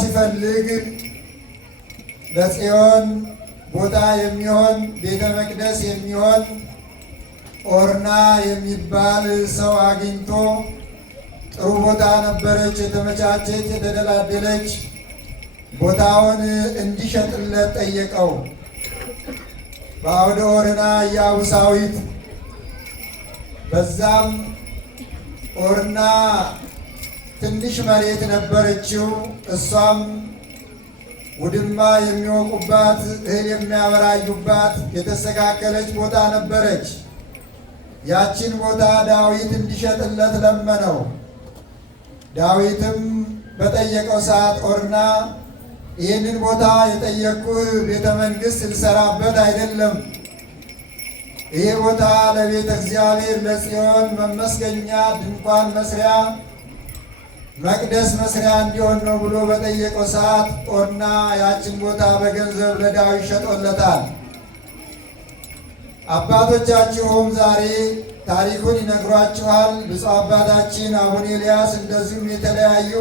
ሲፈልግ ለጽዮን ቦታ የሚሆን ቤተ መቅደስ የሚሆን ኦርና የሚባል ሰው አግኝቶ ጥሩ ቦታ ነበረች፣ የተመቻቸች የተደላደለች። ቦታውን እንዲሸጥለት ጠየቀው። በአውደ ኦርና ኢያቡሳዊት በዛም ኦርና ትንሽ መሬት ነበረችው። እሷም ውድማ የሚወቁባት፣ እህል የሚያበራዩባት የተስተካከለች ቦታ ነበረች። ያችን ቦታ ዳዊት እንዲሸጥለት ለመነው። ዳዊትም በጠየቀው ሰዓት ኦርና ይህንን ቦታ የጠየቅኩህ ቤተ መንግሥት ልሰራበት አይደለም፣ ይህ ቦታ ለቤተ እግዚአብሔር ለጽዮን መመስገኛ ድንኳን መስሪያ መቅደስ መስሪያ እንዲሆን ነው ብሎ በጠየቀው ሰዓት ኦርና ያችን ቦታ በገንዘብ ለዳዊት ሸጦለታል። አባቶቻችሁም ዛሬ ታሪኩን ይነግሯችኋል። ብፁዕ አባታችን አቡነ ኤልያስ እንደዚሁም የተለያዩ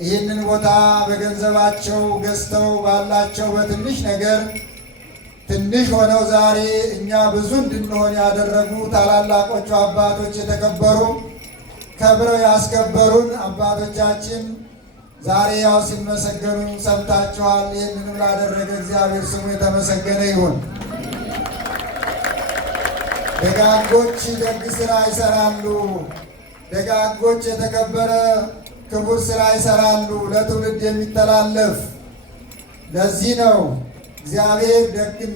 ይህንን ቦታ በገንዘባቸው ገዝተው ባላቸው በትንሽ ነገር ትንሽ ሆነው ዛሬ እኛ ብዙ እንድንሆን ያደረጉ ታላላቆቹ አባቶች የተከበሩ ከብረው ያስከበሩን አባቶቻችን ዛሬ ያው ሲመሰገኑ ሰምታችኋል። ይህንንም ላደረገ እግዚአብሔር ስሙ የተመሰገነ ይሁን። ደጋጎች ደግ ስራ ይሰራሉ። ደጋጎች የተከበረ ክቡር ስራ ይሰራሉ፣ ለትውልድ የሚተላለፍ። ለዚህ ነው እግዚአብሔር ደግን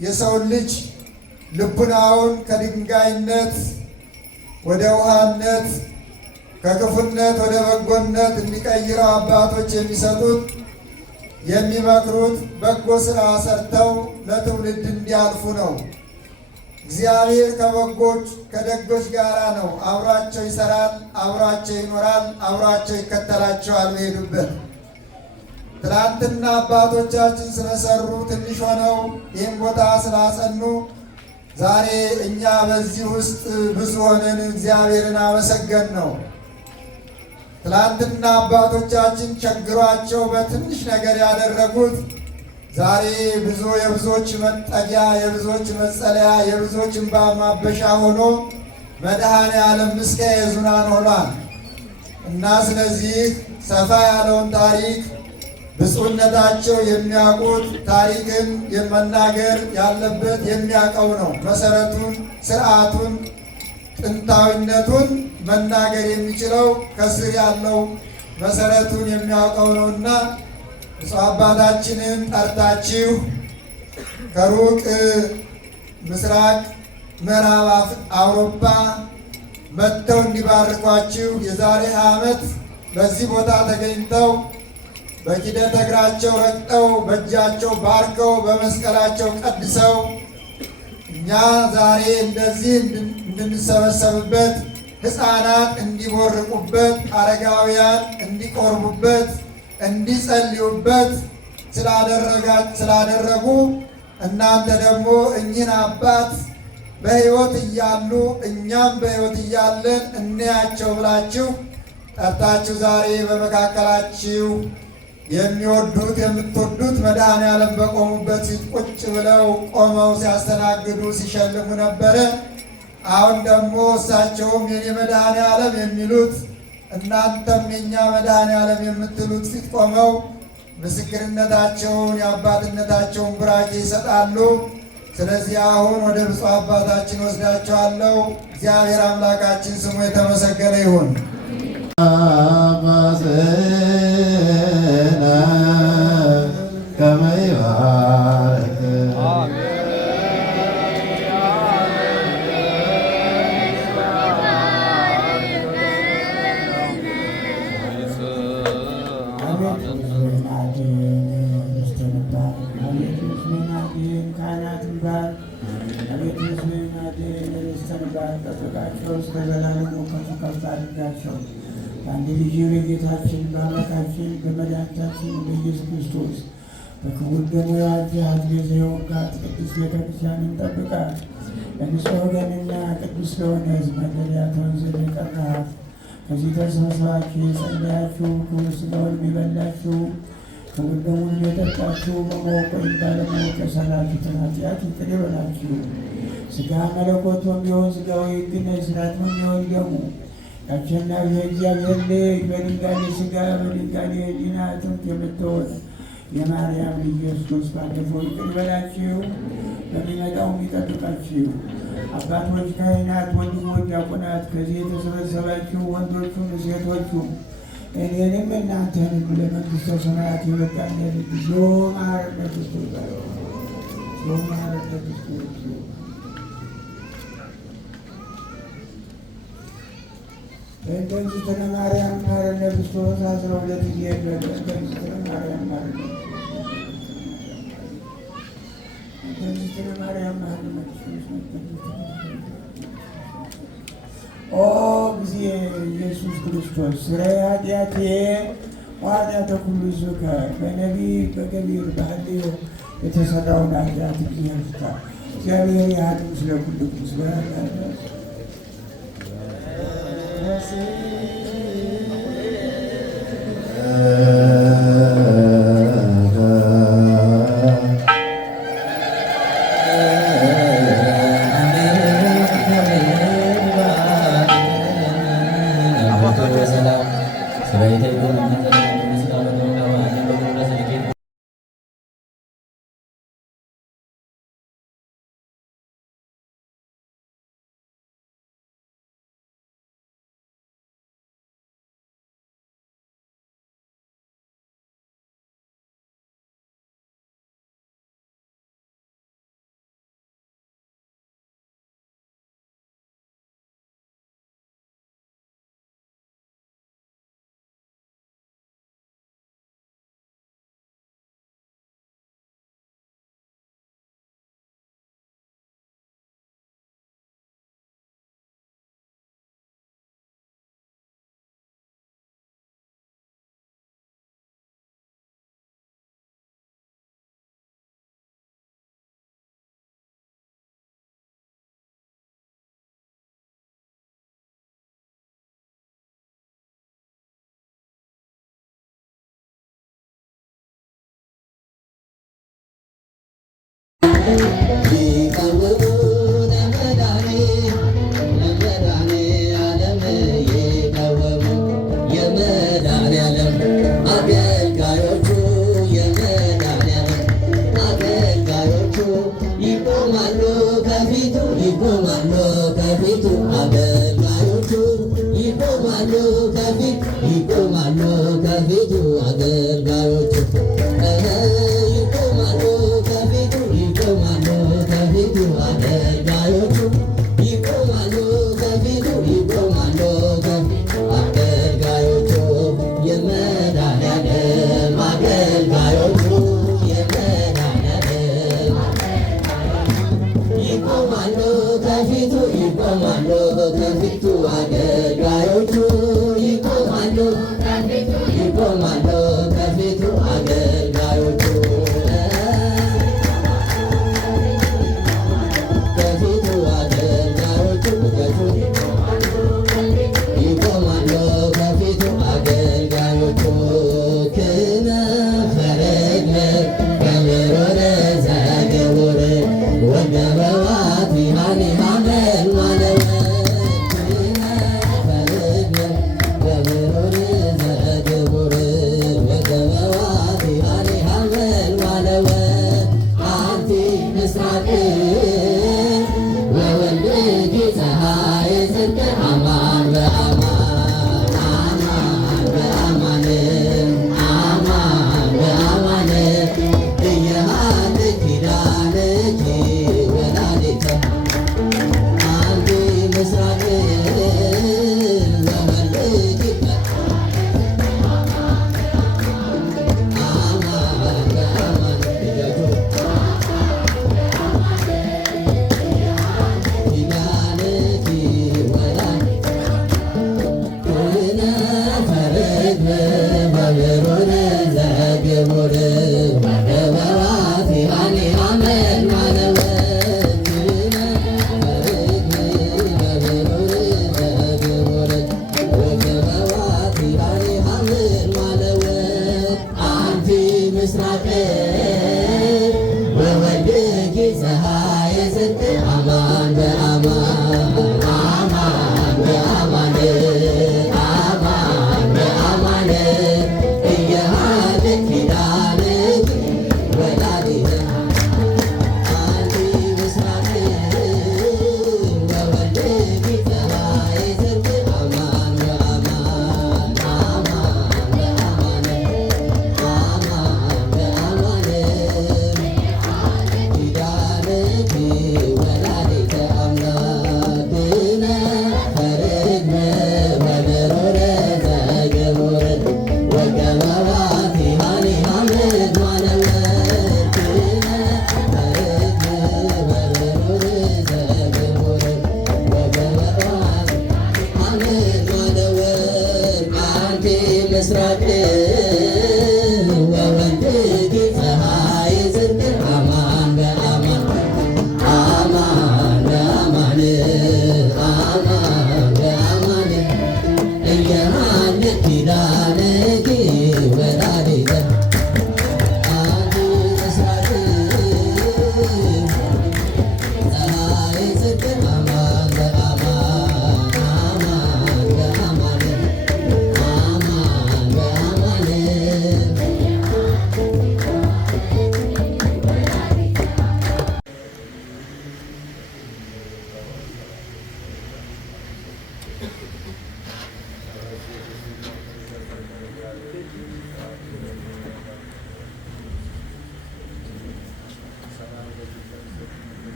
የሰውን ልጅ ልቡናውን ከድንጋይነት ወደ ውሃነት ከክፉነት ወደ በጎነት እንዲቀይረው አባቶች የሚሰጡት የሚመክሩት በጎ ስራ ሰርተው ለትውልድ እንዲያልፉ ነው። እግዚአብሔር ከበጎች ከደጎች ጋራ ነው። አብሯቸው ይሰራል፣ አብሯቸው ይኖራል፣ አብሯቸው ይከተላቸዋል በሄዱበት። ትናንትና አባቶቻችን ስለሰሩ ትንሽ ሆነው ይህን ቦታ ስላጸኑ ዛሬ እኛ በዚህ ውስጥ ብዙ ሆነን እግዚአብሔርን አመሰገን ነው። ትናንትና አባቶቻችን ቸግሯቸው በትንሽ ነገር ያደረጉት ዛሬ ብዙ የብዙዎች መጠጊያ፣ የብዙዎች መጸለያ፣ የብዙዎች እንባ ማበሻ ሆኖ መድኃኔ ዓለም ምስካየ ኅዙናን ሆኗል እና ስለዚህ ሰፋ ያለውን ታሪክ ብፁዕነታቸው የሚያውቁት ታሪክን መናገር ያለበት የሚያውቀው ነው። መሰረቱን፣ ስርዓቱን፣ ጥንታዊነቱን መናገር የሚችለው ከስር ያለው መሰረቱን የሚያውቀው ነውና ብፁዕ አባታችንን ጠርታችሁ ከሩቅ ምስራቅ ምዕራብ አውሮፓ መጥተው እንዲባርኳችሁ የዛሬ ዓመት በዚህ ቦታ ተገኝተው በኪደተ እግራቸው ረግጠው በእጃቸው ባርከው በመስቀላቸው ቀድሰው እኛ ዛሬ እንደዚህ እንድንሰበሰብበት፣ ሕፃናት እንዲቦርቁበት፣ አረጋውያን እንዲቆርቡበት፣ እንዲጸልዩበት ስላደረጉ እናንተ ደግሞ እኚህን አባት በሕይወት እያሉ እኛም በሕይወት እያለን እንያቸው ብላችሁ ጠርታችሁ ዛሬ በመካከላችሁ የሚወዱት የምትወዱት መድኃኔ ዓለም በቆሙበት ፊት ቁጭ ብለው ቆመው ሲያስተናግዱ ሲሸልሙ ነበረ። አሁን ደግሞ እሳቸውም የኔ መድኃኔ ዓለም የሚሉት እናንተም የኛ መድኃኔ ዓለም የምትሉት ፊት ቆመው ምስክርነታቸውን የአባትነታቸውን ቡራኬ ይሰጣሉ። ስለዚህ አሁን ወደ ብፁዕ አባታችን ወስዳቸዋለሁ። እግዚአብሔር አምላካችን ስሙ የተመሰገነ ይሁን። አንድ ልጅ በጌታችን በአምላካችን በመድኃኒታችን በኢየሱስ ክርስቶስ በክቡር ደሙ የዋጃት የዘየወጋት ቅድስት ቤተክርስቲያንን ጠብቃት። ለንጹሕ ወገንና ቅዱስ ለሆነ ሕዝብ መደሪያ ትሆን ዘንድ የጠራሃት ከዚህ ተሰብስባችሁ የጸለያችሁ ክቡር ሥጋውን የበላችሁ ክቡር ደሙን የጠጣችሁ በማወቅ ወይም ባለማወቅ የሠራችሁትን ኃጢአት ይቅር ይበላችሁ። ሥጋ መለኮት በሚሆን ሥጋው ሕግና ሥርዓት በሚሆን ደሙ አሸናፊ የእግዚአብሔር ልጅ በድንጋሌ ሥጋ በድንጋሌ ሕሊና አጥንት የምትሆን የማርያም ልጅ ኢየሱስ ባለፈው ይቅር ይበላችሁ፣ በሚመጣውም ይጠብቃችሁ። አባቶች፣ ካህናት፣ ወንድሞች፣ ዲያቆናት፣ ከዚህ የተሰበሰባችሁ ወንዶቹም ሴቶቹም እኔንም እናንተንም ለመንግሥተ ሰማያት የበቃን ልጅ ማረነ ክርስቶስ ማረነ ክርስቶስ እንተንስትነ ማርያም ማረነ ክርስቶስ 12 ጊዜ እንተንስትነ ማርያም ማረነ እንተንስትነ ማርያም ማረነ ክርስቶስ ኦ ጊዜ ኢየሱስ ክርስቶስ ስራይ ኃጢአቴ ኃጢአተ ኩሉ ሕዝብከ በነቢይ በገቢር በሐልዮ የተሰራውን ኃጢአት እግዚአብሔር ይፍታ። እግዚአብሔር ያድን ምስለ ኩልክሙ ስብሐት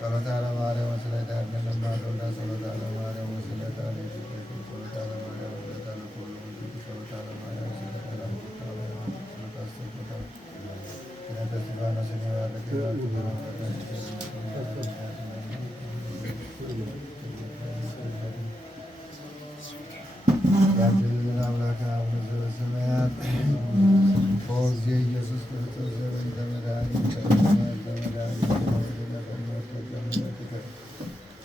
ጸሎተ ለማርያም ወስለታ ለማዶላ ጸሎተ ለማርያም ወስለታ ለኢትዮጵያ ጸሎተ ለማርያም ወስለታ ለሁሉ ጸሎተ ለማርያም ወስለታ ለሙታ ጸሎተ አስተቆታ ለተስፋና ሰማያ ለከራቱ ያድልን አምላከ አቡነ ዘበሰማያት ኦዚ ኢየሱስ ክርስቶስ ዘበን ተመድኃኒት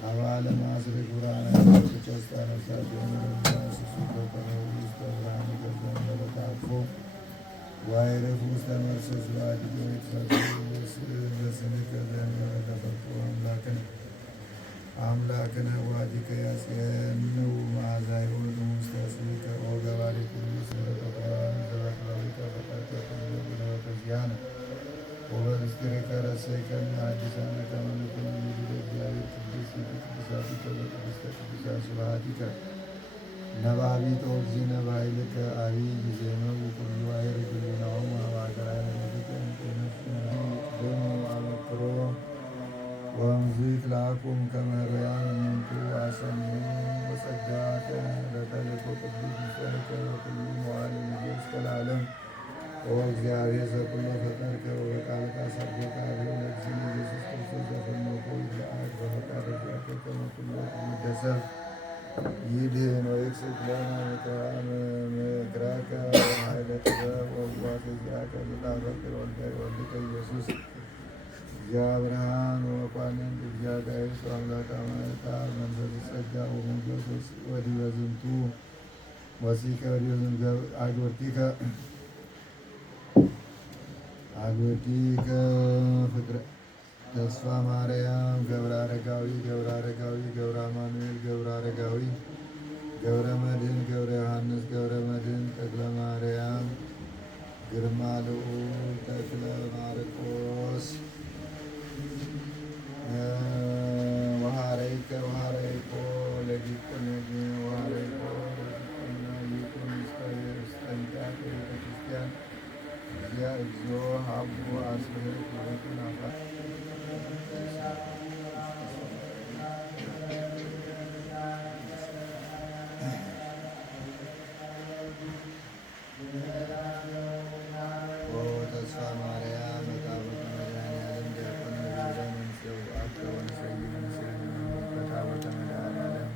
አባለ ማስሪ ጉራና ተጨስታ ነፍሳት የመረሱ ከቀረውስተ ብርሃን ከዘመረታፎ ዋይረፍ ውስተ መርሰስ ዋዲቶ የተሰስ በስምከ ዘመረተፈቶ አምላክነ ዋዲከ ያስየንው ማዛይ ወዱ ውስተ ስምከ ወገባሪ ኩሉ ስምረተቆራን ዘበቅለዊከ ፈቀርከ ኩሉ ብለወተዚያነ ወበምስጢርከ ረሰይከነ አዲሳነ ከመልኩን ሚድደ እግዚአብሔር ቅዱስ ቅዱሳቲከ በቅድስተ ቅዱሳን ስብሐቲከ ነባቢቶ እግዚእነ በኃይልከ አቢይ ዜነው ኩሉ አይርግ ዜናሆሙ አባገራነ ምድከ ደሙ አመክሮ ወምዝት ላኩም ከመህርያን ምንቱ አሰሙ ወጸጋከ ለተልእኮ ቅዱስ ምስጢርከ ወኩሉ መዋዕል ጊዜ እስከ ለዓለም ኦ እግዚአብሔር ዘኩሎ ፈጠርከ ወበቃልከ አሰርጎከ አብዮ ለእግዚእነ ኢየሱስ ክርስቶስ ዘፈኖኮ ይትለአክ በፈቃደ ዚአከ ከመ ኩሎ ትውደሰብ ይድህን ወይክስት ለነ ምክራከ ወኃይለ ጥበብ ወዋሴ ዚአከ ዘታፈቅር ወልድከ ኢየሱስ እግዚአብርሃን ወመኳንንት እግዚአብሔር አምላከ አማልክት መንፈስ ጸጋ ወመንፈስ ወዲበ ዝንቱ ወሲከ ወዲበ ዝንቱ አግብርቲከ ፍቅረ ተስፋ ማርያም ገብረ አረጋዊ ገብረ አረጋዊ ገብረ አማኑኤል ገብረ አረጋዊ ገብረ መድህን ገብረ ዮሐንስ ገብረ መድህን ተክለ ማርያም ግርማ ልዑል ተክለ ማርቆስ ወሐረይከ ወሐረይኮ ለዲቁን ወሐረይኮ ለዲቁና ሊቁን ስጠንቃቅ ቤተክርስቲያን እዚያ እግዚኦ ሀቡ አስብህ ክብረቱን አፋ ተስፋ ማርያም ታቦተ መድኃኔዓለም ዲያቆን ነቢረ መንስኤው አከወን ታቦተ መድኃኔዓለም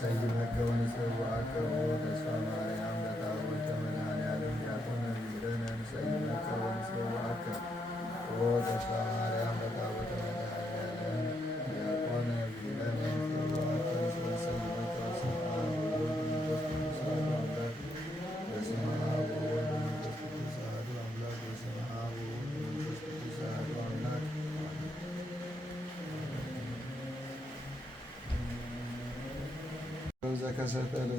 ሰይመከ ወንስኤው አከቦ ተስፋ ማርያም በታቦተ መድኃኔዓለም ዲያቆን ነቢረ ሰይመከ ወንስኤው አከቦ ተስፋ ማርያም በታቦተ መድኃኔዓለም ዲያቆን ነቢረ መንስኤው አከቦ ሰይመከ በስመ አብ ወወልድ ወመንፈስ ቅዱስ አሐዱ አምላክ በስመ አብ ወወልድ ወመንፈስ ቅዱስ አሐዱ አምላክ በስመ አብ ወወልድ ወመንፈስ ቅዱስ አሐዱ አምላክ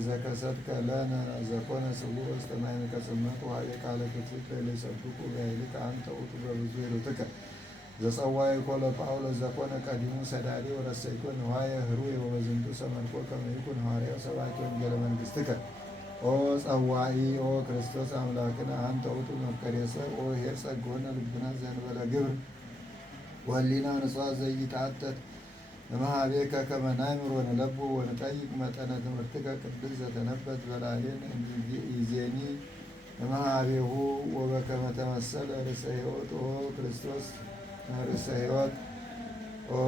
ዘከሰትከ ለነ ዘኮነ ስውር ውስተ ማዕምቀ ጽልመት ወኀቤ ቃለ ክትትል ለይሰብኩ በኃይልከ አንተ ውእቱ በብዙ ሄዶትከ ዘጸዋዕኮ ለጳውሎስ ዘኮነ ቀዲሙ ሰዳዴ ወረሰይኮ ንዋየ ኅሩየ ወበዝንቱ ሰመርኮ ከመ ይኩን ሐዋርያው ሰባኪ ወንጌለ መንግሥትከ ኦ ጸዋኢ ኦ ክርስቶስ አምላክነ አንተ ውእቱ መፍቀሬ ሰብ ኦ ኄር ጸግሆነ ልቡና ዘእንበለ ግብር ወሊና ንጹሐ ዘይትዓተት እምኀቤከ ከመ ናእምር ወንለቡ ወንጠይቅ መጠነ ትምህርትከ ቅድስ ዘተነበት በላዕሌነ ይእዜኒ እምኀቤሁ ወበከመ ተመሰለ ርእሰ ሕይወት ኦ ክርስቶስ ርእሰ ሕይወት ኦ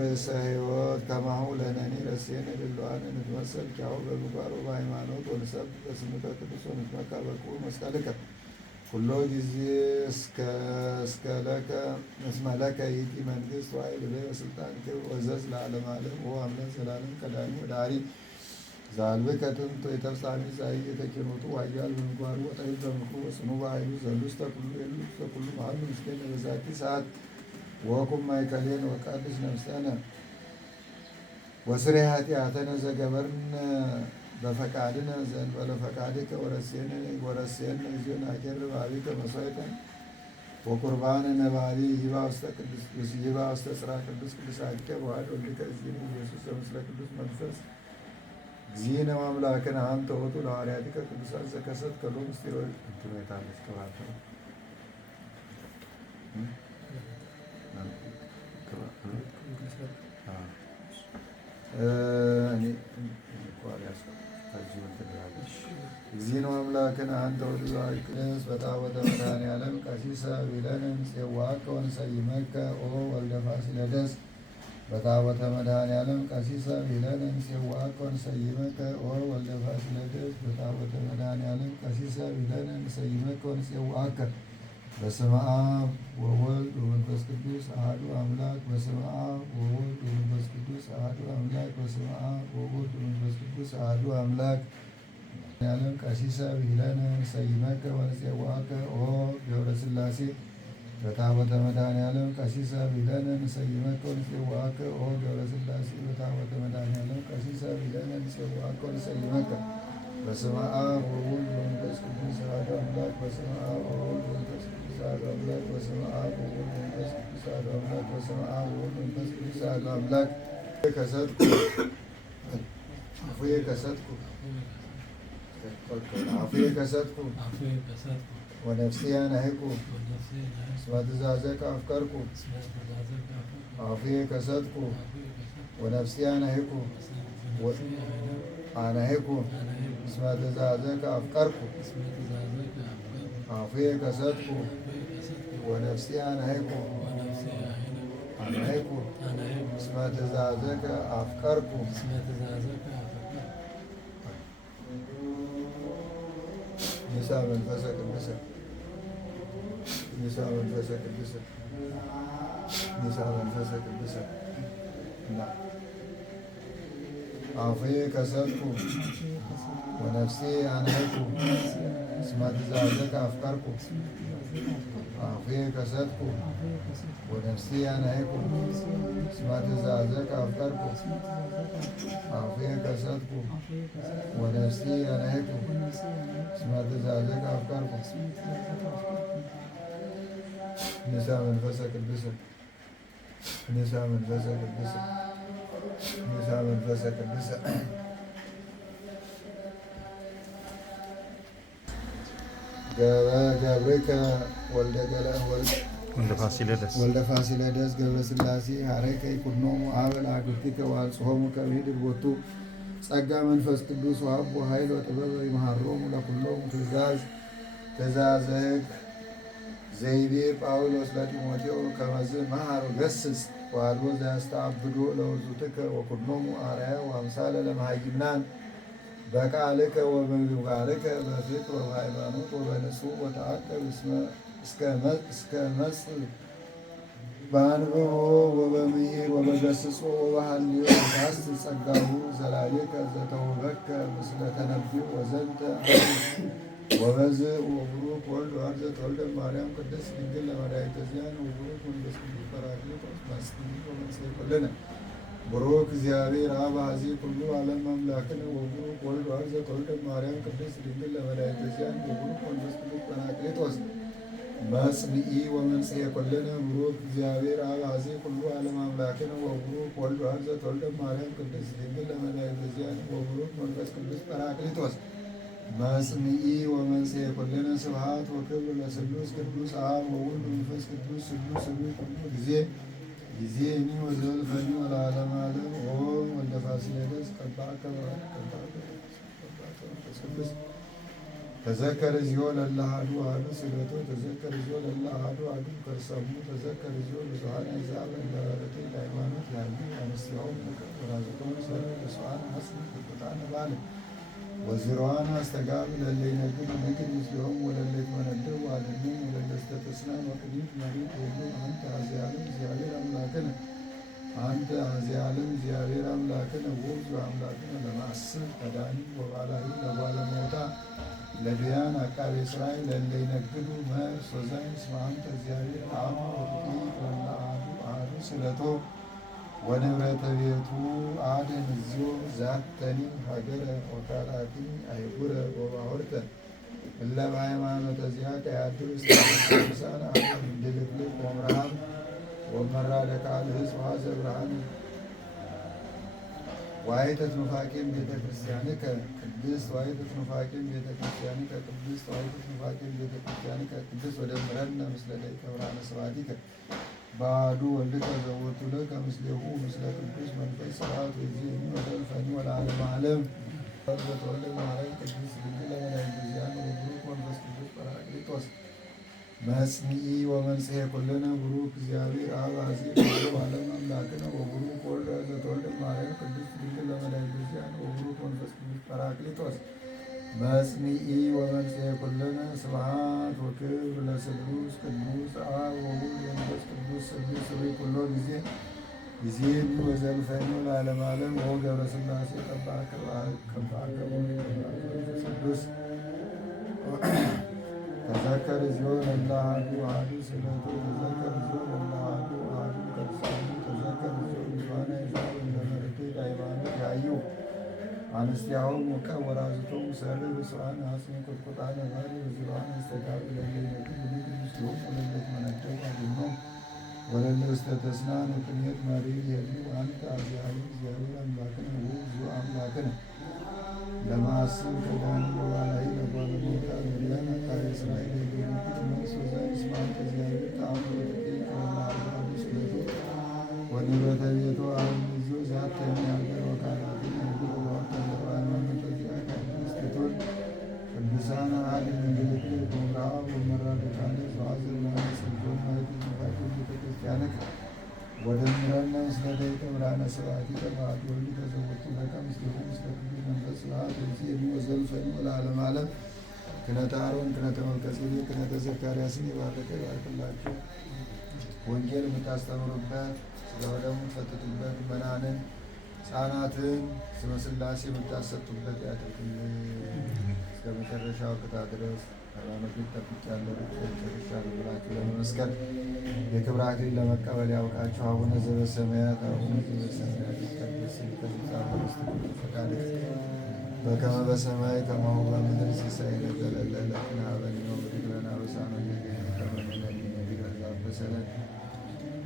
ርእሰ ሕይወት ከማሁ ለነኒ ረሴነ ድሉዋነ ንትመሰል ኪያሁ በምግባር በሃይማኖት ወንሰብክ በስምከ ቅዱስ ወንትመካ በክቡር መስቀልከ ኩሎ ጊዜ እስከ ለከ እስመ ለከ ይእቲ መንግሥት ወኃይል ወሥልጣን ክብር ወዘዝ ለዓለመ ዓለም ኦ አምላክ ዘላለም ቀዳሚ ወዳሪ ዘአልብከ ጥንት የተፍጻሚ ዛይ የተኪኖቱ ኃያል በምግባሩ ወጠቢብ በምክሩ ወጽኑ በኃይሉ ዘሉስ ተኩሉ የሉ ተኩሉ መሀሉ ምስሌነ በዛቲ ሰዓት ወቁም ማእከሌነ ወቀድስ ነፍሰነ ወስሬ ኃጢአተነ ዘገበርነ በፈቃድነ ዘእንበለ ፈቃድከ ወረሴነ እግዚኦ ናቄርብ ኀቤከ መሥዋዕተ ወቁርባነ ነባቢ ይባ ውስተ ጽርሐ ቅዱስ ቅዱሳቲከ በዋሕድ ወልድከ እግዚእነ ኢየሱስ ዘምስለ ቅዱስ መንፈስ እግዚእነ አምላክነ አንተ ውእቱ ለሐዋርያቲከ ቅዱሳን ዘከሰትከ ሎሙ ምስጢረ እግዚእነ አምላክነ አንተ ውእቱ ዘአርክስ በታቦተ መድኃኔዓለም ቀሲሰ ቢለነ ንፄዋከ ወንሰይመከ ኦ ወልደ ፋሲለደስ በታቦተ መድኃኔዓለም ቀሲሰ ቢለነ ንፄዋከ ወንሰይመከ ኦ ወልደ ፋሲለደስ በታቦተ መድኃኔዓለም ቀሲሰ ቢለነ ንሰይመከ ወንፄዋከ በስመ አብ ወወልድ ወመንፈስ ቅዱስ አሐዱ አምላክ በስመ አብ ወወልድ ወመንፈስ ቅዱስ አሐዱ አምላክ በስመ አብ ወወልድ ወመንፈስ ቅዱስ አሐዱ አምላክ ያለም ቀሲሰ ቢለነ ንሰይመከ ወንፄዋከ ኦ ገብረ ሥላሴ በታቦተ መድኃኔዓለም ቀሲሰ ቢለነ ንሰይመከ ወንፄዋከ ኦ ገብረ ሥላሴ በታቦተ መድኃኔዓለም ቀሲሰ ቢለነ ንፄዋከ ወንሰይመከ በስመ አብ ወወልድ ወመንፈስ ቅዱስ አሐዱ አምላክ በስመ አብ ወወልድ ወመንፈስ ቅዱስ አሐዱ አምላክ በስመ አብ ወወልድ ወመንፈስ ቅዱስ አሐዱ አምላክ በስመ አብ ወወልድ ወመንፈስ ቅዱስ አሐዱ አምላክ ከሰጥኩ አፉዬ ከሰጥኩ ወነፍስየ ናህኩ እስመ ትእዛዘከ አፍቀርኩ አፉዬ ከሰጥኩ ወነፍስየ ናህኩ አናህኩ እስመ ትእዛዘከ አፍቀርኩ አፉዬ ከሰጥኩ ወነፍስየ ናህኩ አናህኩ እስመ ትእዛዘከ አፍቀርኩ ኒሳ መንፈሰ ቅዱስ ኒሳ መንፈሰ ቅዱስ ኒሳ መንፈሰ ቅዱስ አፉዬ ከሰጥኩ ወነፍስየ አናህኩ እስመ ትእዛዘከ አፍቀርኩ አፉዬ ከሰጥኩ ወነፍስየ አናህኩ እስመ ትእዛዘከ አፍቀርኩ አፉዬ ከሰጥኩ ወነፍስየ አናህኩ እስመ ትእዛዘከ አፍቀርኩ ኒሳ መንፈሰ ቅዱስ ኒሳ መንፈሰ ቅዱስ ኒሳ መንፈሰ ቅዱስ ገብርከ ወልደ ፋሲለደስ ገብረ ሥላሴ ሀረከ ይኩኖሙ አበል አግብቲከ ወአጽሖሙ ከመሄድ ቦቱ ጸጋ መንፈስ ቅዱስ ወሀቦ ኃይል ወጥበብ ይምሃሮሙ ለኩሎሙ ትእዛዘ ሕግ ዘይቤ ጳውሎስ ለጢሞቴዎ ከመዝ መሃሩ ገስጽ ወአልቦ ዘያስተዓብዶ ለውዙትከ ወኩሎሙ አርአያ ወአምሳለ ለመሃይምናን በቃልከ ወበምግባርከ በፍቅር ወበሃይማኖት ወበንጹሕ ወተዓቀብ እስከ መጽእ በአንብቦ ወበምሂር ወበገስጾ ወበሃልዮ ታስት ጸጋሁ ዘላለከ ዘተውበከ ምስለ ተነቢዮ ወዘንተ ወበዝእ ወቡሩክ ወልድ ዋሕድ ዘተወልደ ማርያም ቅድስት ድንግል ለመድኃኒተ ዚአነ ወቡሩክ መንፈስ ቅዱስ ጰራቅሊጦስ ማስክኒ ወመንጽሔ ኩልነ ቡሩክ እግዚአብሔር አብ አሐዜ ኩሉ ዓለም አምላክነ ወቡሩክ ወልድ ዋሕድ ዘተወልደ ማርያም ቅድስት ድንግል ለመድኃኒተ ዚአነ ወቡሩክ መንፈስ ቅዱስ ጰራቅሊጦስ መጽንዒ ወመንጽሔ ኩልነ ቡሩክ እግዚአብሔር አብ አሐዜ ኩሉ ዓለም አምላክነ ወቡሩክ ወልድ ዋሕድ ዘተወልደ ማርያም ቅድስት ድንግል ለመድኃኒተ ዚአነ ወቡሩክ መንፈስ ቅዱስ ጰራቅሊጦስ መጽንዒ ወመንጽሔ ኩልነ ስብሐት ወክብር ለስሉስ ቅዱስ አብ ወወልድ ወመንፈስ ቅዱስ ስሉስ ኩሉ ጊዜ ጊዜኒ ወዘልፈኒ ወለዓለመ ዓለም። ኦ ወልደ ፋሲለደስ ቀባከ ቅዱስ ተዘከር እግዚኦ ለእለ አሐዱ አሐዱ ስግደቶ ተዘከር እግዚኦ ለእለ አሐዱ አሐዱ ከርሰሙ ተዘከር እግዚኦ ለዙኃነ አሕዛብ እንደ በረከት ሃይማኖት ያሉ አንስቲሆሙ ወራዝቶሙ ሰብእ በስዋዕት መስል ቅዱሳን ባለ ወዝሮዋን አስተጋብ ለእለ ይነግድ ንግድ ምስሌሆሙ ወለእለ ይትመነደቡ አድኅኖሙ ወለእለ ይስተስነን ወቅዲት መሪት ሁሉ አንተ ኀዜ ዓለም እግዚአብሔር አምላክነ አንተ ኀዜ ዓለም እግዚአብሔር አምላክነ ወውእቱ አምላክነ ለማስብ ቀዳሚ ወባላዊ ለባለሞታ ለድያን አቃቤ ሥራይ ለእለ ይነግዱ መርስ ወዘን እስመ አንተ እግዚአብሔር አብ ወወልድ ወመንፈስ አሐዱ ስእለቶ ወንብረተ ቤቱ አድኅን እግዚኦ ዛተኒ ሀገረ ወካልአቲ አህጉረ ወባሕርተ እለ በሃይማኖተ ዚአከ ያድኅኑ ውስተ ቅዱሳን አብ እምድልቅልቅ ወእምረሃብ ወመራደ ካልእ ሕዝብ ኀዘ ብርሃን ዋይተት ኑፋቄም ቤተ ክርስቲያንከ ቅድስት ዋይተት ኑፋቄም ቤተ ክርስቲያንከ ቅድስት ዋይተት ኑፋቄም ቤተ ክርስቲያንከ ቅድስት ወደምረነ ምስለ ደቂቀ ብርሃነ ስብሐቲከ በአሐዱ ወልድከ ዘወቱ ለከ ምስሌሁ ምስለ ቅዱስ መንፈስ ስብሐት ወይእዜኒ ወዘልፈኒ ወለዓለመ ዓለም። በተወልደ ማርያም ቅድስት ድንግል ለመድኃኒተ ዚአነ ወቡሩክ መንፈስ ቅዱስ ጰራቅሊጦስ መጽንዒ ወመንጽሔ ኩልነ ቡሩክ እግዚአብሔር አብ ኀዜ ኩሉ ዓለም አምላክነ ወቡሩክ ወልድ ዘተወልደ ማርያም ቅድስት ድንግል ለመድኃኒተ ዚአነ ወቡሩክ መንፈስ ቅዱስ ጰራቅሊጦስ መጽንዒ ወመንጽሔ ኩልነ ስብሐት ወክብር ለስሉስ ቅዱስ አብ ወወልድ ወመንፈስ ቅዱስ ስሉስ ኩሎ ጊዜ ጊዜኒ ወዘልፈኒ ለዓለመ ዓለም። ኦ ገብረ ሥላሴ ቀባከ ቅዱስ ተዘከር እግዚኦ ለእለ አሐዱ አሐዱ ስእለቶ ተዘከር እግዚኦ ለእለ አሐዱ አሐዱ ከርሰሙ ተዘከር እግዚኦ ለዙኃነ አሕዛብ እንደ በረከት ሃይማኖት ያዩ አንስቲሆሙ ወራዝቶሙ ሰብእ በስዋዕት አጽም ቁጥቁጣነ ባሕር ወዝሮዋን አስተጋብ ለእለ ይነግዱ ንግድ ምስሌሆሙ ወለእለ ይትመነደቡ አድኅኖሙ ወለእለ ይስተስነን ወቅኔት መሪር የሉ አንተ ኀዜ ዓለም እግዚአብሔር አምላክነ ወውእቱ አምላክነ ለማስብ ቀዳሚ ወባላዊ ለባለሞታ ለድያን አቃቤ ሥራይ ለእለ ይነግዱ መርስ ወዘን እስመ አንተ እግዚአብሔር ተአምር ወተክሊል ለእለ አሐዱ ስእለቶ ወንብረተ ቤቱ አድኅን እግዚኦ ዛተኒ ሀገረ ወካልአቲ አህጉረ ወባሕርተ እለ በሃይማኖተ ዚአከ ያድኅኑ ቅዱሳን አድኅን እምድልቅልቅ ወእምረሃብ ወመራደ ካልእ ሕዝብ ኀዘ ብርሃነ ስብሖሙ ዋይተት ኑፋቄም ቤተ ክርስቲያንከ ወደምረነ ምስለ ደቂቀ ብርሃነ ስብሐቲከ በአሐዱ ወልድከ ዘወቱ ለከ ምስሌሁ ምስለ ቅዱስ መንፈስ ስብሐት ወይእዜኒ ወዘልፈኒ ወለዓለመ ዓለም። ክህነተ አሮን ክህነተ መልከጼዴቅ ክህነተ ዘካርያስን የባረከ ይባርክላችሁ። ወንጌል የምታስተምሩበት ሥጋው ደሙ የምትፈትቱበት መናንን ሕፃናትን ስመ ሥላሴ የምታሰጡበት ያድርግልን። እስከ መጨረሻው ቅጣ ድረስ ሃይማኖትን ጠብቄአለሁ ጨርሻለሁ ብላችሁ ለመመስከር የክብር አክሊል ለመቀበል ያውቃችሁ። አቡነ ዘበሰማያት አቡነ ዘበሰማያት ይትቀደስ ስምከ ትምጻእ መንግሥትከ ፈቃድከ በከመ በሰማይ ከማሁ በምድር ሲሳየነ ዘለለ ዕለትነ ሀበነ ዮም ወኅድግ ለነ አበሳነ ወጌጋየነ ከመ ንሕነኒ ንኅድግ ለዘአበሰለን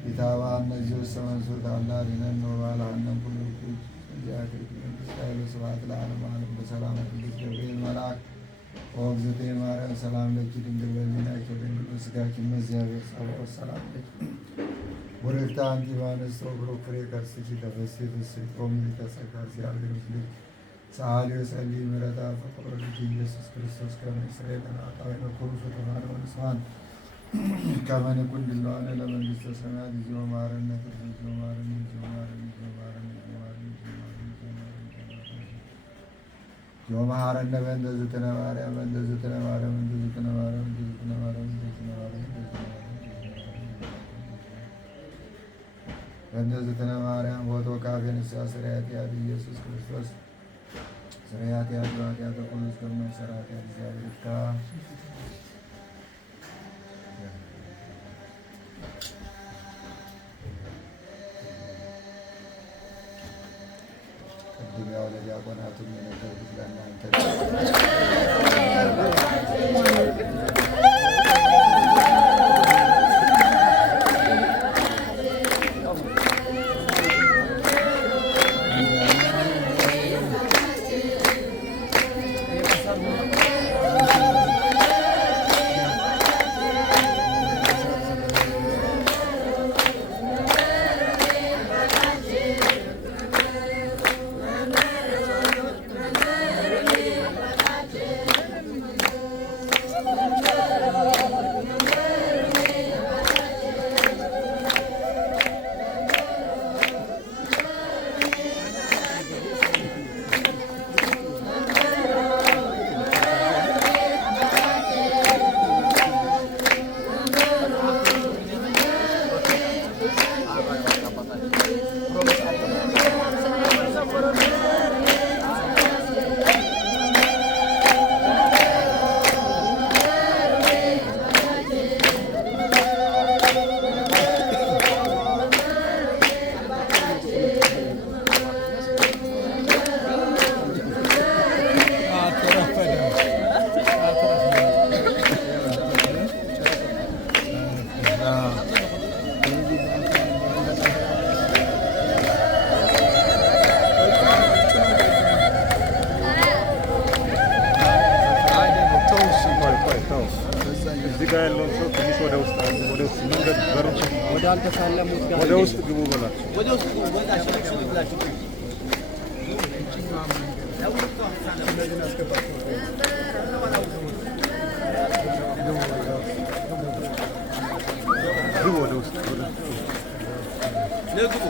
ኢታብአነ እግዚኦስ መንሱት አላ አድኅነነ ወባልሐነ ኩሉ እኩይ እንዚአከ መንግሥተ ኃይል ወስብሐት ለዓለመ ዓለም። በሰላም ቅዱስ ገብርኤል መልአክ ወእግዝእትየ ማርያም ሰላም ለኪ ድንግል በኅሊናኪ ወድንግል በሥጋኪ እም እግዚአብሔር ጸባኦት ሰላም ለኪ ቡርክት አንቲ እምአንስት ወቡሩክ ፍሬ ከርሥኪ ተፈሥሒ ፍሥሕት ኦ ምልዕተ ጸጋ እግዚአብሔር ምስሌኪ ሰአሊ ወጸልዪ ምሕረተ ፍቁር ወልድኪ ኢየሱስ ክርስቶስ ከመ ይስረይ ለነ ኃጣውኢነ ኩሉ ፍጡራነ ወንጹሐን ከመ ንኩን ድሉዋነ ለመንግሥተ ሰማያት። እግዚኦ መሐረነ ክርስቶስ እግዚኦ መሐረነ እግዚኦ መሐረነ እግዚኦ መሐረነ እግዚኦ መሐረነ እግዚኦ መሐረነ በእንተ እግዝእትነ ማርያም በእንተ እግዝእትነ ማርያም በእንተ እግዝእትነ ማርያም በእንተ እግዝእትነ ማርያም በእንተ እግዝእትነ ማርያም በእንተ እግዝእትነ ማርያም ቦቶ ካፌ ንስሐ ስርየ ኃጢአት ኢየሱስ ክርስቶስ ስርየ ኃጢአት ኃጢአተ ኩሉ እስከማይሠራ ኃጢአት እግዚአብሔር ይፍታ። ቅድም ያው ለዲያቆናቱም የነገርኩት ለእናንተ Thank you. እዚህ ጋር ያለውን ሰው ትንሽ ወደ ውስጥ መንገድ በሮች ወደ አልተሳለሙት ጋር ወደ ውስጥ ግቡ በላቸው። ወደ ውስጥ ግቡ በላቸው። ግቡ ወደ ውስጥ ለግቡ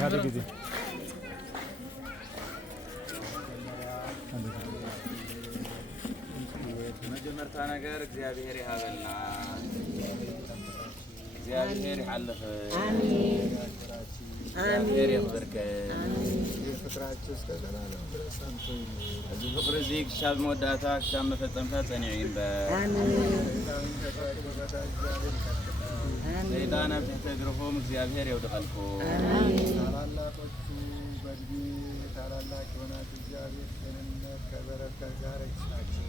هذا ጊዜ መጀመርታ ነገር እግዚአብሔር ያበልና እግዚአብሔር ያለፈ አሜን እግዚአብሔር ይባርክ ፍቅራችሁ እስከ ዘላለም ድረስ አንተ እዚህ ፍቅር እዚህ ሻብ መወዳታ ሻብ መፈጸምታ ጸንዒን በአሜን ሰይጣን ተግርፎም እግዚአብሔር ይወድቀልኩ አሜን ታላላቆቹ በእድሜ ታላላቅ የሆናችሁ እግዚአብሔር ጤንነት ከበረከት ጋር ይስጣችሁ።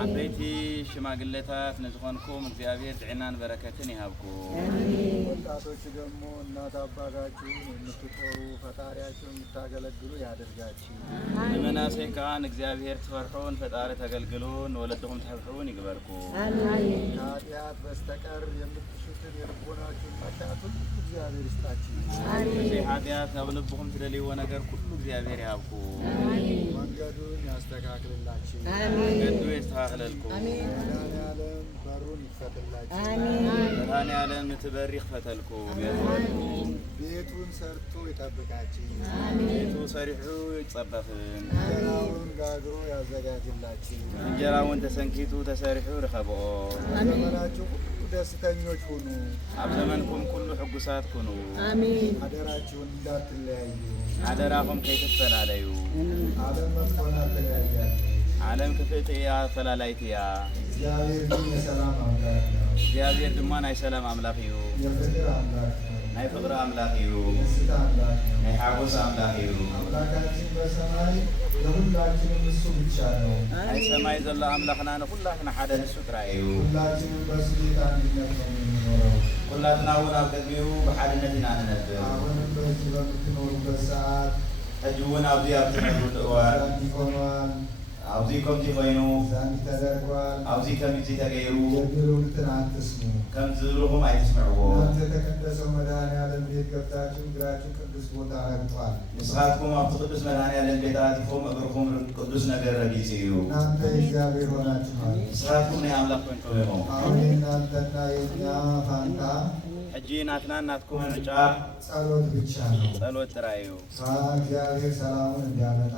ዓበይቲ ሽማግሌታት ንዝኾንኩም እግዚአብሔር ጥዕናን በረከትን ይሃብኩም። ወጣቶች ደግሞ እናት አባታችሁን የምትጦሩ ፈጣሪያችሁን የምታገለግሉ ያደርጋችሁ። ንመናሰይ ከዓን እግዚአብሔር ትፈርሑን ፈጣሪ ተገልግሉን ወለድኹም ትሕብሕቡን ይግበርኩም። ከኃጢአት በስተቀር የምትሹትን የልቦናችሁን መሻት ሁሉ እግዚአብሔር ይስጣችሁ። እዚ ኃጢአት ኣብ ልብኹም ትደልይዎ ነገር ኩሉ እግዚአብሔር ይሃብኩም። መንገዱን ያስተካክልላችሁ። መንገዱ የስተኻኽለልኩም። መድኃኔዓለም በሩን ይክፈትላችሁ። መድኃኔዓለም እቲ በሪ ይኽፈተልኩም። ቤቱን ሰርቶ ይጠብቃችሁ። ቤቱ ሰሪሑ ይጸበኽን። እንጀራውን ጋግሮ ያዘጋጅላችሁ። እንጀራውን ተሰንኪቱ ተሰሪሑ ርኸብኦ። በዘመናችሁ ሁሉ ደስተኞች ሁኑ። ኣብ ዘመንኩም ኩሉ ሕጉሳት ኩኑ። አደራችሁን እንዳትለያዩ። አደራኹም ከይትፈላለዩ። ዓለም መጥፎ ናት፣ ትለያያለች። ዓለም ክፍእት እያ ፈላላይት እያ። እግዚአብሔር ግን የሰላም አምላክ ነው። እግዚአብሔር ድማ ናይ ሰላም ኣምላኽ እዩ። የፍቅር አምላክ ነው። ናይ ፍቕሪ ኣምላኽ እዩ። የደስታ አምላክ ነው። ናይ ሓጎስ ኣምላኽ እዩ። አምላካችን በሰማይ ለሁላችንም እሱ ብቻ ነው። ናይ ሰማይ ዘሎ ኣምላኽና ንኩላትና ሓደ ንሱ ጥራይ እዩ። ሁላችንም በሱ ቤት አንድነት ነው የምንኖረው። ኩላትና እውን ኣብ ቅድሚኡ ብሓድነት ኢና ንነብር። አሁንም በዚህ በምትኖሩበት ሰዓት ሕጂ እውን ኣብዚ ኣብ ትነብሩሉ እዋን ዛንዲ ሆኗል፣ ኣብዚ ከምዚ ኮይኑ ዛንዲ ተደርጓል። ኣብዚ ከምዚ ተገይሩ የሚሉትን አትስሙ። ከም ዝብልኹም ኣይትስምዕዎ። እናንተ የተቀደሰው መድኃኔዓለም ቤት ገብታችሁ እግራችሁ ቅዱስ ቦታ ረግጧል። ንስኻትኩም ኣብቲ ቅዱስ መድኃኔዓለም ቤት ኣቲኹም እግርኹም ቅዱስ ነገር ረጊፅ እዩ። እናንተ የእግዚአብሔር ሆናችኋል። ንስኻትኩም ናይ ኣምላኽ ኮይንኩም ኢኹም። አሁን የእናንተና የእኛ ፋንታ ሕጂ ናትና ናትኩም ምርጫ ጸሎት ብቻ ነው። ጸሎት ጥራይ እዩ። እግዚአብሔር ሰላሙን እንዲያመጣ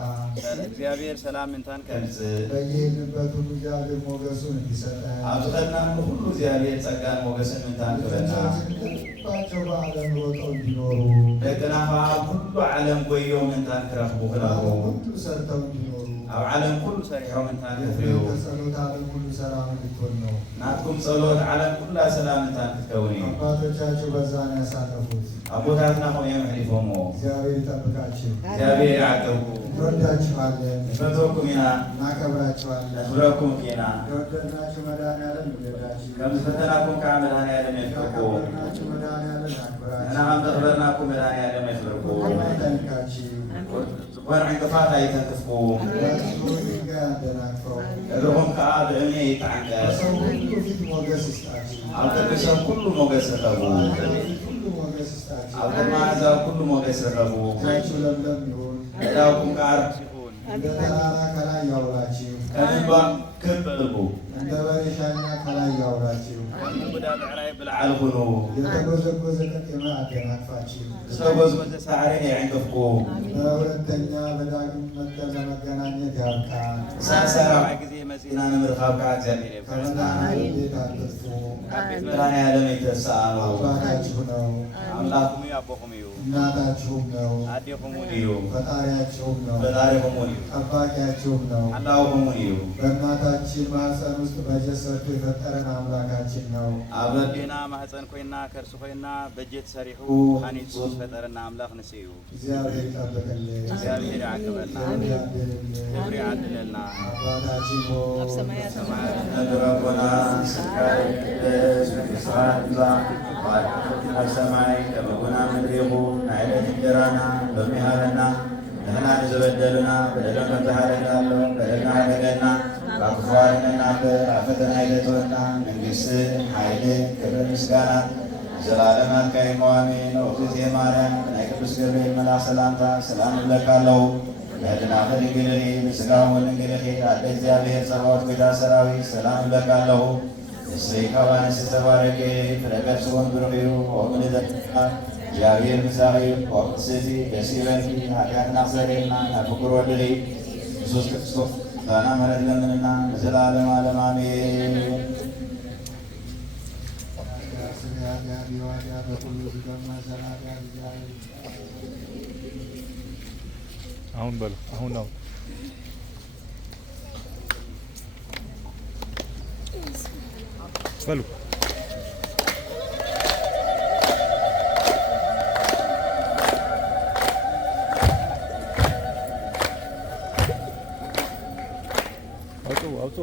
እግዚአብሔር ሰላም እንታን ከምጽእ በየሄድንበት ሁሉ እግዚአብሔር ሞገሱን እንዲሰጠን ኣብ ዝኸድናሉ ሁሉ እግዚአብሔር ጸጋን ሞገስን ምንታን ክበና ልጆቻችን በዓለም ሮጠው እንዲኖሩ ደቅና ከዓ ኣብ ኩሉ ዓለም ጎዮም ምንታን ክረኽቡ ክነኹ ሁሉ ሰርተው እንዲኖሩ ኣብ ዓለም ኩሉ ሰሪሖም ምንታን ክፍርዩ ጸሎት ዓለም ሁሉ ሰላም እንድትሆን ነው። ናትኩም ጸሎት ዓለም ኩላ ሰላም ምንታን ክትከውን እዩ። አባቶቻችሁ በዛ ነው ያሳለፉት። ኣቦታትና ከምኦም ሕሊፎምዎ እግዚአብሔር ይጠብቃችሁ። እግዚአብሔር ይዓቅብኩ። እንወዳችኋለን፣ ንፈትወኩም ኢና እናከብራችኋለን። ነኽብረኩም ኢና የወደድናችሁ መድኃኔዓለም ይውደዳችሁ። ከም ዝፈተናኩም ከዓ መድኃኔዓለም የፍቅርኩም። ያከበርናችሁ መድኃኔዓለም ያክብራችሁ። ንሕና ከም ዘኽበርናኩም መድኃኔዓለም የኽብርኩም። አይጠንካችሁ። ዝኾነ ዕንቅፋት ኣይተንክፍኩም። እግራችሁ ድንጋይ አደናቅፈው እግርኹም ከዓ ብእምኒ ይጠዓንቀስ። በሰው ሁሉ ፊት ሞገስ ይስጣችሁ። ኣብ ቅድሚ ሰብ ኩሉ ሞገስ ረኸቡ። ፊት ሁሉ ሞገስ ይስጣችሁ። ኣብ ቅድሚ ኣሕዛብ ኩሉ ሞገስ ረኸቡ። እግራችሁ ለምለም ይሁን። ዕዳውኩም ከዓ ርክስ ይኹን። እንደ ተራራ ከላይ ያውላችሁ። ከም እምባ ክብ እልኩ። እንደ በሬ ሻኛ ከላይ ያውላችሁ። ከም እንጉዳ ብዕራይ ብላዕሊ ኩኑ። የተጎዘጎዘ ቀጤማ አደናቅፋችሁ። ዝተጎዝጎዘ ሳዕሪ የዕንቅፍኩም። በሁለተኛ በዳግም መጥተን ለመገናኘት ያብቃን። ሳሰራብዓ ጊዜ መጺና ንምርኻብ ከዓ እግዚአብሔር የብቃና። ከመድኃኔዓለም ቤት አትጥፉ። ካብ ቤት መድኃኔዓለም ኣይተሳኣኑ። አባታችሁ ነው፣ ኣምላኽኩም እዩ፣ ኣቦኹም እዩ፣ እናታችሁም ነው፣ ኣዴኹም እውን እዩ፣ ፈጣሪያችሁም ነው፣ ፈጣሪኹም እውን እዩ፣ ጠባቂያችሁም ነው። ሓላውኹም እውን እዩ። በእናታችን ማኅፀን ውስጥ በጀት ሰርቶ የፈጠረን አምላካችን ነው። ኣብ ኣዴና ማህፀን ኮይና ከርሲ ኮይና በጀት ሰሪሑ ሃኒፁ ዝፈጠረና ኣምላኽ ንስ እዩ። እግዚአብሔር ይጠብቅልን፣ እግዚአብሔር ይዓቅበልና፣ እግዚአብሔር ያድልልን። ክብሪ ይዓድለልና። አባታችን ሆይ ሰማያት ነድረኮና ስካ ይቅደስ መንግሥትከ ትምጻእ ኣብ ሰማይ ከመ ምድሪ ይኹን ናይዕለት እንጀራና ሎሚ ሃበና ንሕና ንዝበደሉና በደሎም ከም ዝሓደግናሎ በደልና ሓደገና ካብ ክፉ ኣድነና ኣብ ፈተና ኣይተእትወና መንግሥትን ሓይልን ክብርን ምስጋናን ዘለዓለም ናትካ ይኹን ኣሜን። እግዝእትየ ማርያም ናይ ቅዱስ ገብርኤል መልኣክ ሰላምታ ሰላም ንብለካ ኣለዉ። ለድናፈ ድንግልኒ ንስጋውን ወድንግልኺ ኣደ እግዚአብሔር ጸባኦት ጌታ ሰራዊት ሰላም ንብለካ ኣለዉ። ንስይ ካብ ኣንስቲ ዝተባረከ ፍረ ገጽዎን ብሩኽ እዩ። ኦምኒ ዘካ እግዚአብሔር ምሳኺ ኦምስቲ ደስ ይበልኪ ኃጢአትና ክሰረየልና ናብ ፍቁር ወድኺ ኢየሱስ ክርስቶስ ዛና ምሕረት ለምንና ንዘላለም ዓለም አሜን። አሁን በሉ አሁን ነው በሉ አውጡ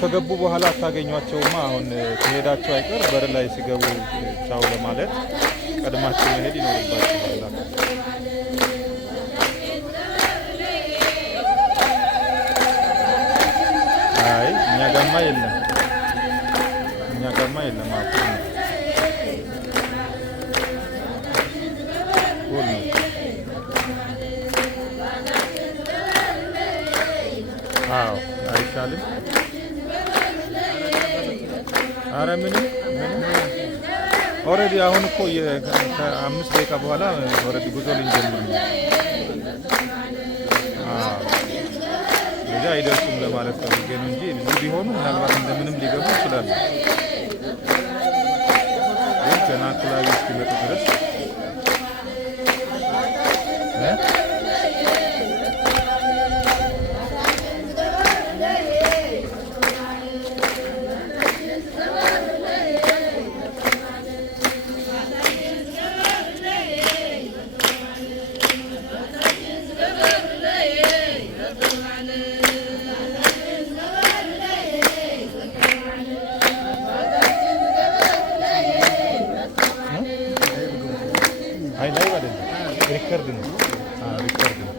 ከገቡ በኋላ አታገኟቸውማ። አሁን ከሄዳቸው አይቀር በር ላይ ሲገቡ ቻው ለማለት ቀድማቸው መሄድ ይኖርባቸዋል። አይ እኛ ጋማ የለም፣ እኛ ጋማ የለም። ሁሉ አዎ አይቻልም። አረ ምንም ኦልሬዲ አሁን እኮ ከ5 ደቂቃ በኋላ ኦልሬዲ ጉዞ ልንጀምር ነው። ለዛ አይደርሱም ለማለት ፈልጌ ነው እንጂ ብዙ ቢሆኑ ምናልባት እንደምንም ሊገቡ ይችላሉ። ግን ገና አካባቢ እስኪመጡ ድረስ ሪከርድ ነው። ሪከርድ ነው።